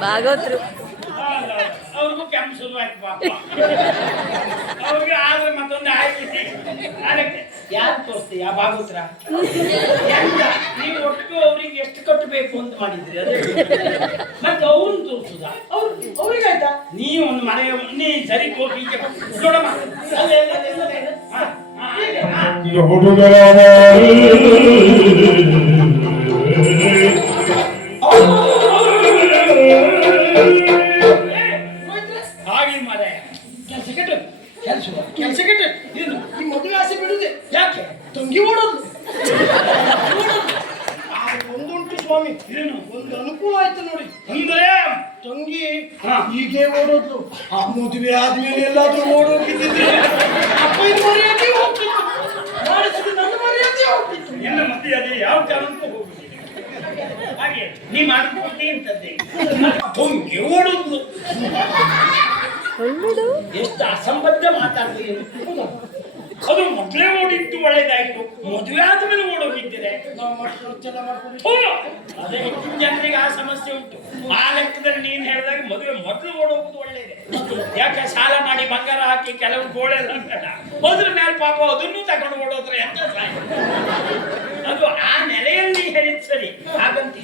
ಭಾಗವತರು ಅವ್ರಿಗೂ ಕೆಮ್ಮು ಶುರುವಾಯ್ತು ಪಾಪ. ಅವ್ರಿಗೆ ಆದ್ರೆ ಮತ್ತೊಂದು ಆಯ್ತು. ಅದಕ್ಕೆ ಯಾರು ತೋರಿಸ್ತೀಯ ಭಾಗವತ್ರ ನೀವು ಒಟ್ಟು ಅವ್ರಿಗೆ ಎಷ್ಟು ಕಟ್ಟಬೇಕು ಅಂತ ಮಾಡಿದ್ರಿ ಅದೇ ಮತ್ತೆ ಅವ್ರನ್ನ ತೋರಿಸುದ ಅವ್ರಿಗೆ ಆಯ್ತಾ ನೀ ಒಂದು ಮನೆ ನೀ ಸರಿ ಹೋಗಿ ನೋಡಮ್ಮ ಹಾಗೆ ಮರ ಕೆಲಸ ಕೆಟ್ಟ ಈ ಮದುವೆ ಆಸೆ ಬಿಡುದೆ ಯಾಕೆ ತಂಗಿ ಓಡೋದು ಒಂದುಂಟು ಸ್ವಾಮಿ ಏನು ಒಂದು ಅನುಕೂಲ ಆಯ್ತು ನೋಡಿ ಅಂದ್ರೆ ತಂಗಿ ಹೀಗೆ ಓಡೋದ್ಲು ಆ ಮದುವೆ ಆದ್ಮೇಲೆ ಎಲ್ಲಾದ್ರೂ ಓಡೋಗಿದ್ದಿದ್ರೆ ಅಪ್ಪನ ಮರ್ಯಾದೆ ಹೋಗ್ತಿತ್ತು ಮಾಡಿಸಿದ ನನ್ನ ಮರ್ಯಾದೆ ಹೋಗ್ತಿತ್ತು ಎಲ್ಲ ಮರ್ಯಾದೆ ಯಾವ ಕಾರಣಕ್ಕೂ ಹೋಗುದಿಲ್ಲ ಹಾಗೆ ನೀ ಮಾಡ್ಕೊಡ್ತಿ ಅಂತದ್ದೆ ತಂಗಿ ಓಡೋದ್ಲು ಎಷ್ಟು ಅಸಂಬದ್ಧ ಮಾತಾಡ್ತೀರಿ ಅದು ಮೊದಲೇ ಓಡಿದ್ದು ಒಳ್ಳೇದಾಯ್ತು ಮದುವೆ ಆದ್ಮೇಲೆ ಓಡೋಗಿದ್ದೀರಿ ಅದೇ ಹೆಚ್ಚಿನ ಜನರಿಗೆ ಆ ಸಮಸ್ಯೆ ಉಂಟು ಆ ಲೆಕ್ಕದಲ್ಲಿ ನೀನ್ ಹೇಳಿದಾಗ ಮದುವೆ ಮೊದಲು ಓಡೋಗುದು ಒಳ್ಳೇದೆ ಯಾಕೆ ಸಾಲ ಮಾಡಿ ಬಂಗಾರ ಹಾಕಿ ಕೆಲವು ಗೋಳೆಲ್ಲ ಹೋದ್ರ ಮೇಲೆ ಪಾಪ ಅದನ್ನು ತಗೊಂಡು ಓಡೋದ್ರೆ ಎಂತ ಅದು ಆ ನೆಲೆಯಲ್ಲಿ ಹೇಳಿದ್ ಸರಿ ಹಾಗಂತ